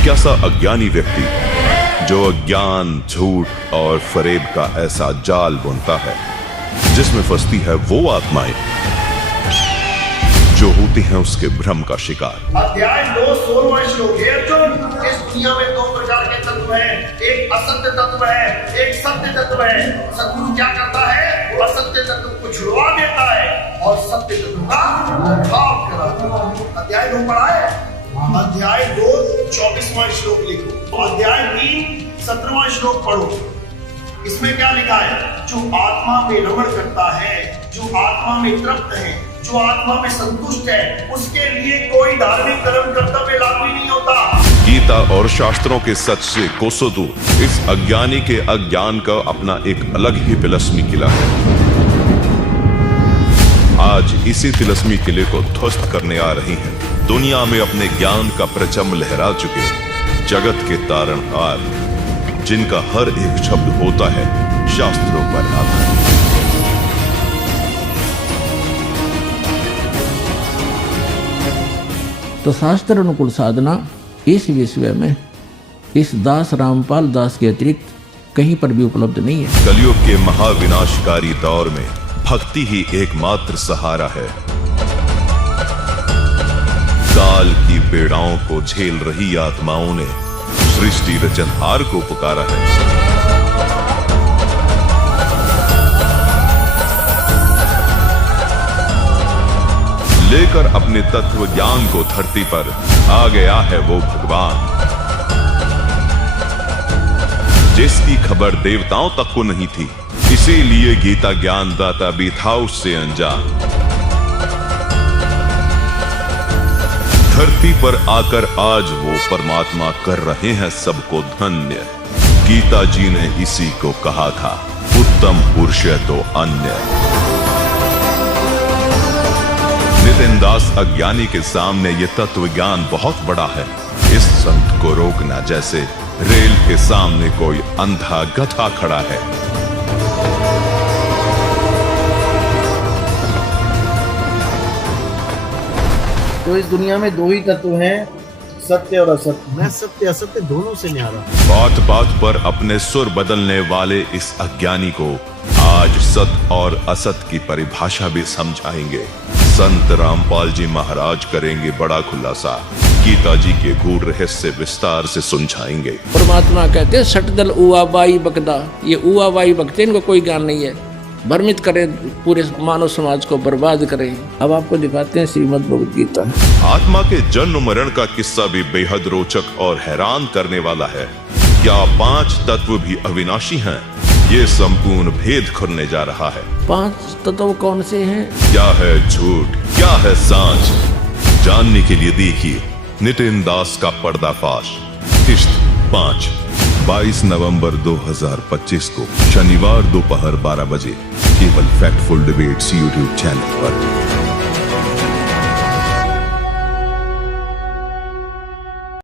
एक ऐसा अज्ञानी व्यक्ति जो अज्ञान, झूठ और फरेब का ऐसा जाल बुनता है जिसमें फंसती है वो आत्माएं जो होती हैं उसके भ्रम का शिकार। अध्याय 2 16वां श्लोक है। अर्जुन, इस दुनिया में 2 प्रकार के तत्व हैं, एक असत्य तत्व है, एक सत्य तत्व है। सद्गुरु क्या करता है? असत्य तत्व को छुड़वा देता है और सत्य तत्व का भाव कराता है। अध्याय 2 पढ़ा है? अध्याय 2 24वां श्लोक लिखो, अध्याय 3 17वां श्लोक पढ़ो। इसमें क्या लिखा है? जो आत्मा में रमण करता है, जो आत्मा में तृप्त है, जो आत्मा में संतुष्ट है, उसके लिए कोई धार्मिक कर्म कर्तव्य लागू ही नहीं होता। गीता और शास्त्रों के सच से कोसों दूर इस अज्ञानी के अज्ञान का अपना एक अलग ही तिलस्मी किला है। आज इसी तिलस्मी किले को ध्वस्त करने आ रही हैं दुनिया में अपने ज्ञान का परचम लहरा चुके जगत के तारणहार, जिनका हर एक शब्द होता है शास्त्रों पर आधारित। तो शास्त्र अनुकूल साधना इस विषय में इस दास रामपाल दास के अतिरिक्त कहीं पर भी उपलब्ध नहीं है। कलयुग के महाविनाशकारी दौर में भक्ति ही एकमात्र सहारा है। काल की पीड़ाओं को झेल रही आत्माओं ने सृष्टि रचनहार को पुकारा है। लेकर अपने तत्व ज्ञान को धरती पर आ गया है वो भगवान, जिसकी खबर देवताओं तक को नहीं थी। इसीलिए गीता ज्ञान दाता भी था उससे अनजान। धरती पर आकर आज वो परमात्मा कर रहे हैं सबको धन्य। गीता जी ने इसी को कहा था, उत्तम पुरुष तो अन्य। नितिन दास अज्ञानी के सामने ये तत्व ज्ञान बहुत बड़ा है। इस संत को रोकना जैसे रेल के सामने कोई अंधा गधा खड़ा है। तो इस दुनिया में 2 ही तत्व हैं, सत्य और असत्य। मैं सत्य असत्य दोनों से न्यारा। बात बात पर अपने सुर बदलने वाले इस अज्ञानी को आज सत्य और असत्य की परिभाषा भी समझाएंगे। संत रामपाल जी महाराज करेंगे बड़ा खुलासा, गीता जी के गूढ़ रहस्य विस्तार से सुलझाएंगे। परमात्मा कहते हैं सटदल उआबाई बकदा, ये उआबाई बकते इनको कोई ज्ञान नहीं है, भ्रमित करे, पूरे मानव समाज को बर्बाद करे। अब आपको दिखाते हैं श्रीमद् भगवद गीता। आत्मा के जन्म मरण का किस्सा भी बेहद रोचक और हैरान करने वाला है। क्या 5 तत्व भी अविनाशी हैं? ये संपूर्ण भेद खुलने जा रहा है। 5 तत्व कौन से हैं? क्या है झूठ, क्या है सांच, जानने के लिए देखिए नितिन दास का पर्दाफाश। किस्त 5 22 नवंबर 2025 को शनिवार दोपहर 12 बजे केवल फैक्टफुल डिबेट्स यूट्यूब चैनल पर।